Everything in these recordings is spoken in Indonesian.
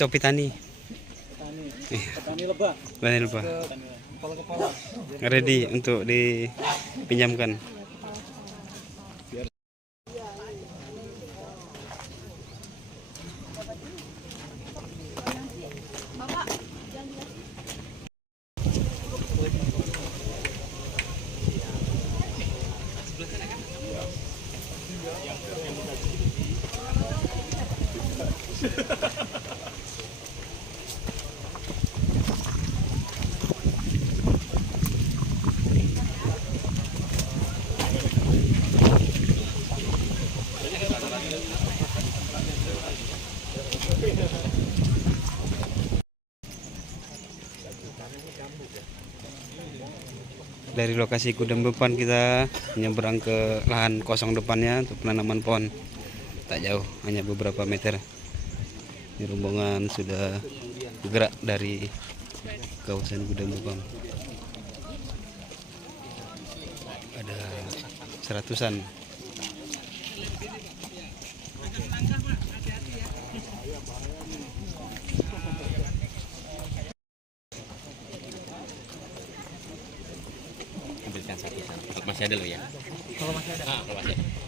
Topi tani. Petani lebah. Petani lebah. Kepala-kepala. Ready untuk dipinjamkan. Dari lokasi gudang depan kita menyeberang ke lahan kosong depannya untuk penanaman pohon. Tak jauh, hanya beberapa meter. Ini rombongan sudah bergerak dari kawasan gudang depan. Ada seratusan. Ambilkan satu sana. Kalau masih ada lo ya. Kalau masih ada. Kalau masih ada.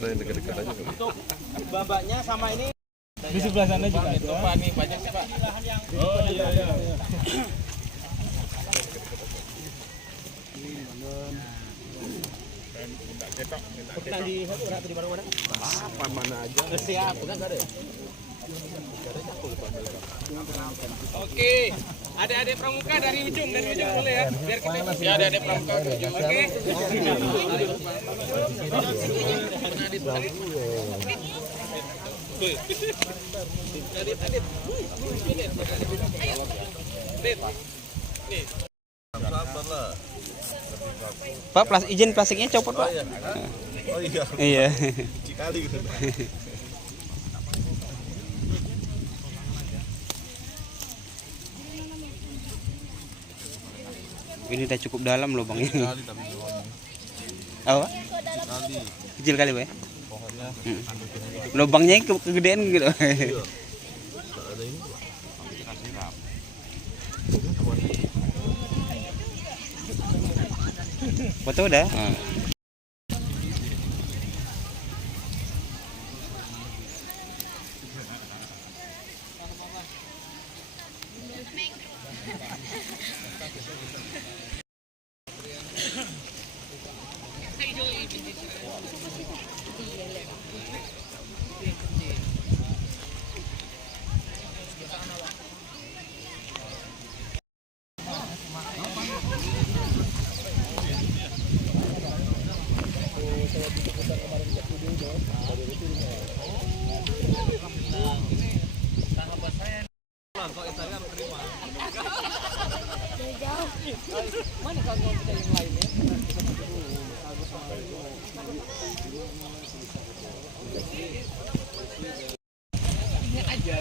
Dekat-dekat aja kali. Untuk babaknya sama ini Di sebelah sana juga itu Pak nih banyak sih Pak. Oh iya iya. Pernah di satu orang di mana-mana? Apa mana aja. Siap, bukan ada. Oke, adik-adik pramuka dari ujung boleh ya, biar kita ya adik-adik pramuka dari ujung. Oke. Pak, izin plastiknya copot, Pak. Oh iya. Iya. Cikali gitu. Ini udah cukup dalam lubang ini. Kali tapi bawahnya. Apa? Kali. Kecil kali, Pak. Pohonnya. Lubangnya kegedean gitu. Iya. Ada ini. Foto udah. Mana kawan-kawan kita yang lainnya? Ini aja.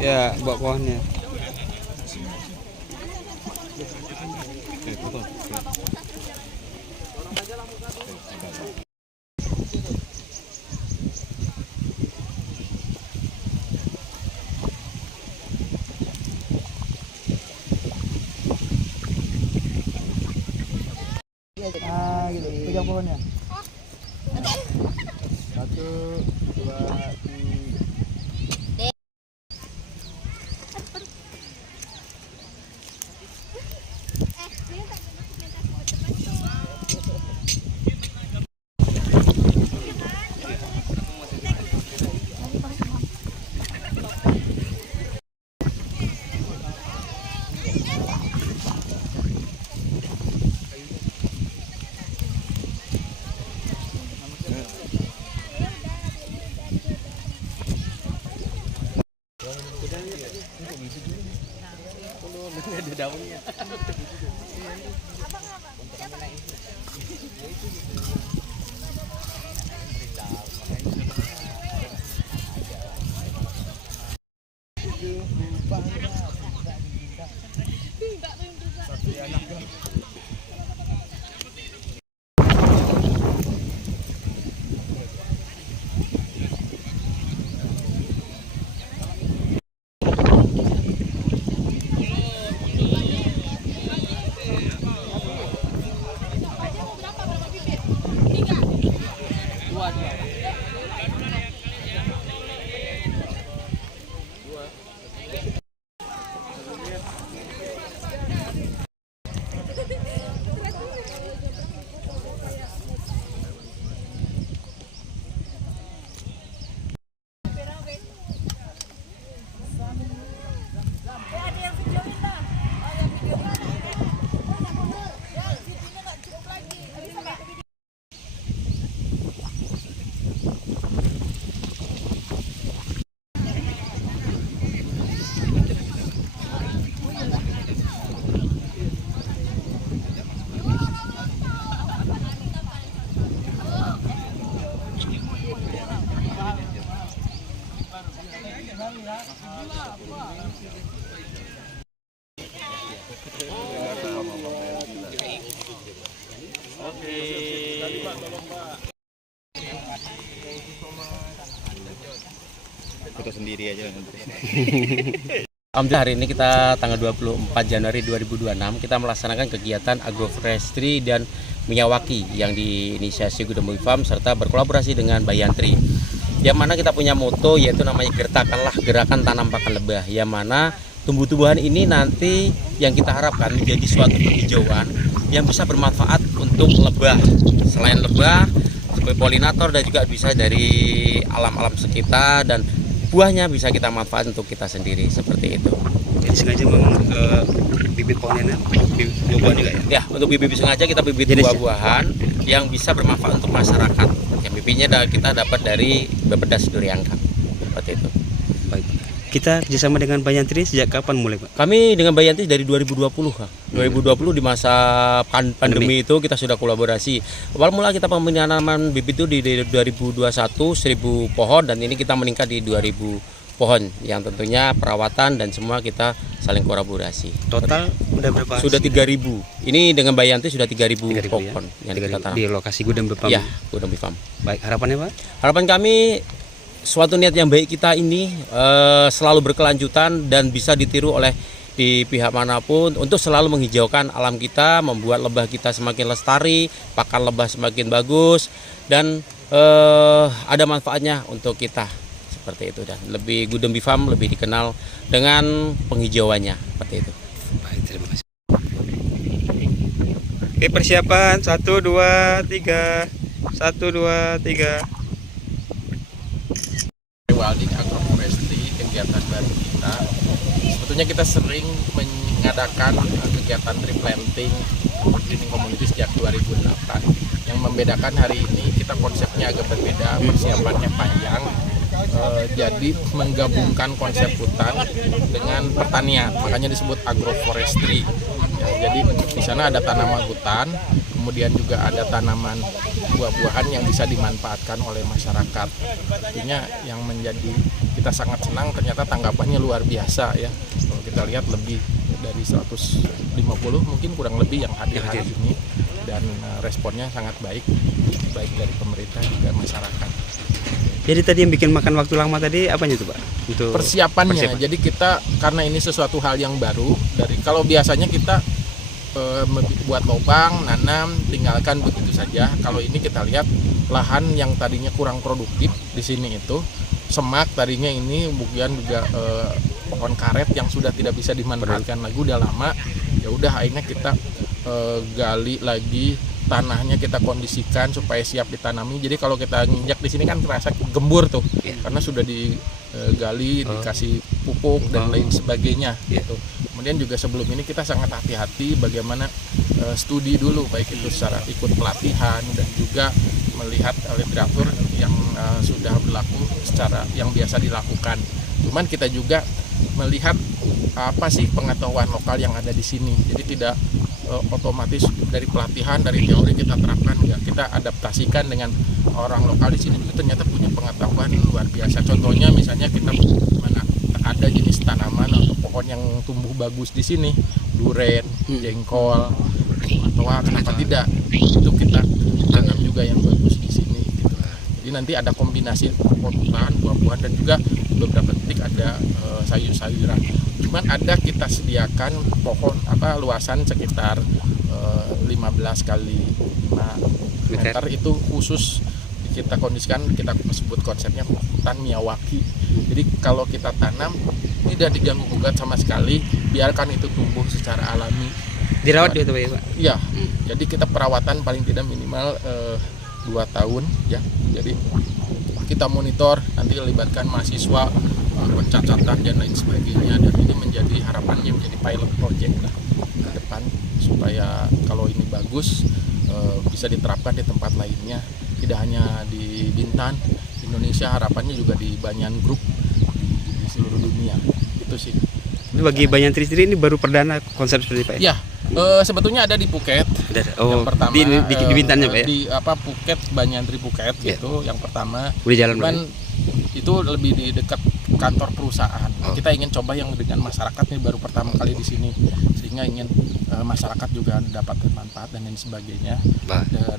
Ya, bawa pohonnya. Ah, gitu. Pegang pohonnya. 1, 2, 3. Foto sendiri aja. Alhamdulillah hari ini kita tanggal 24 Januari 2026 kita melaksanakan kegiatan agroforestry dan Miyawaki yang diinisiasi Gudang Farm serta berkolaborasi dengan Bayantri. Yang mana kita punya moto yaitu namanya gertakanlah gerakan tanam pakan lebah. Yang mana tumbuh-tumbuhan ini nanti yang kita harapkan menjadi suatu penghijauan yang bisa bermanfaat untuk lebah. Selain lebah, sebagai polinator dan juga bisa dari alam-alam sekitar dan buahnya bisa kita manfaat untuk kita sendiri seperti itu. Jadi sengaja memang bibit pohonnya, bibit buah-buahan juga ya? Ya, untuk bibit sengaja kita bibit buah-buahan yang bisa bermanfaat untuk masyarakat. Yang bibitnya kita dapat dari Bebedas Duriangka. Seperti itu. Baik. Kita kerjasama dengan Bayantri sejak kapan mulai, Pak? Kami dengan Bayantri dari 2020, Kak. 2020 di masa pandemi itu kita sudah kolaborasi. Awal mula kita penanaman bibit itu di 2021 1000 pohon dan ini kita meningkat di 2000 pohon yang tentunya perawatan dan semua kita saling kolaborasi. Total udah berapa? Sudah 3000. Ini dengan Bayantri sudah 3000 3.000 pohon ya? yang kita tanam. Di lokasi Gudang Bepam. Ya, Gudang Bepam. Baik, harapannya, Pak? Harapan kami suatu niat yang baik kita ini selalu berkelanjutan dan bisa ditiru oleh di pihak manapun untuk selalu menghijaukan alam kita, membuat lebah kita semakin lestari, pakan lebah semakin bagus dan ada manfaatnya untuk kita seperti itu dan lebih Gudang Farm lebih dikenal dengan penghijauannya seperti itu. Baik, terima kasih. Oke, persiapan 1 2 3. 1 2 3. Wilding Agroforestry, kegiatan baru kita. Sebetulnya kita sering mengadakan kegiatan tree planting cleaning community sejak 2008. Yang membedakan hari ini kita konsepnya agak berbeda, persiapannya panjang. Jadi menggabungkan konsep hutan dengan pertanian, makanya disebut agroforestry. Ya, jadi di sana ada tanaman hutan, kemudian juga ada tanaman buah-buahan yang bisa dimanfaatkan oleh masyarakat. Tentunya yang menjadi kita sangat senang, ternyata tanggapannya luar biasa ya. Kalau kita lihat lebih dari 150 mungkin kurang lebih yang hadir hari ini, dan responnya sangat baik dari pemerintah juga masyarakat. Jadi tadi yang bikin makan waktu lama tadi apanya tuh Pak? Untuk Persiapannya. Jadi kita karena ini sesuatu hal yang baru, dari kalau biasanya kita buat lubang, nanam, tinggalkan begitu saja. Kalau ini kita lihat lahan yang tadinya kurang produktif di sini itu semak, tadinya ini kemudian juga pohon karet yang sudah tidak bisa dimanfaatkan lagi udah lama. Ya udah akhirnya kita gali lagi tanahnya, kita kondisikan supaya siap ditanami. Jadi kalau kita nginjak di sini kan terasa gembur tuh, karena sudah digali, dikasih pupuk dan lain sebagainya gitu. Kemudian juga sebelum ini kita sangat hati-hati bagaimana studi dulu, baik itu secara ikut pelatihan dan juga melihat literatur yang sudah berlaku secara yang biasa dilakukan. Cuman kita juga melihat apa sih pengetahuan lokal yang ada di sini. Jadi tidak otomatis dari pelatihan, dari teori kita terapkan, ya kita adaptasikan dengan orang lokal di sini itu ternyata punya pengetahuan luar biasa. Contohnya misalnya kita mana ada jenis tanaman atau pohon yang tumbuh bagus di sini, duren, jengkol, atau kenapa tidak itu kita tanam juga yang bagus di sini gitu. Jadi nanti ada kombinasi pohon-pohonan, buah-buahan, dan juga beberapa titik ada sayur-sayuran. Cuman ada kita sediakan pohon luasan sekitar 15 kali 5 meter itu khusus kita kondisikan, kita sebut konsepnya hutan Miyawaki. Jadi kalau kita tanam tidak diganggu gugat sama sekali, biarkan itu tumbuh secara alami. dirawat gitu Pak? Iya. Jadi kita perawatan paling tidak minimal 2 tahun ya. Jadi kita monitor, nanti libatkan mahasiswa, pencatatan dan lain sebagainya, dan ini menjadi harapannya menjadi pilot project lah ke depan supaya kalau ini bagus bisa diterapkan di tempat lainnya, tidak hanya di Bintan, Indonesia, harapannya juga di Banyan Group di seluruh dunia. Itu sih. Ini bagi Banyan Tree sendiri ini baru perdana konsep seperti Pak ya? Ya, sebetulnya ada di Phuket. Oh, yang pertama di Bintannya Pak ya? Di Phuket, Banyan Tree Phuket gitu. Yang pertama. Udah jalan Cuman Pak? itu lebih di dekat kantor perusahaan. Kita ingin coba yang dengan masyarakat, ini baru pertama kali di sini, sehingga ingin masyarakat juga dapat bermanfaat dan lain sebagainya.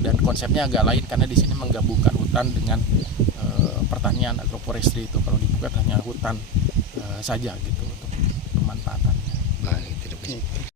Dan konsepnya agak lain karena di sini menggabungkan hutan dengan pertanian agroforestry itu. Kalau di Phuket hanya hutan saja gitu untuk pemanfaatannya. Baik, terima kasih.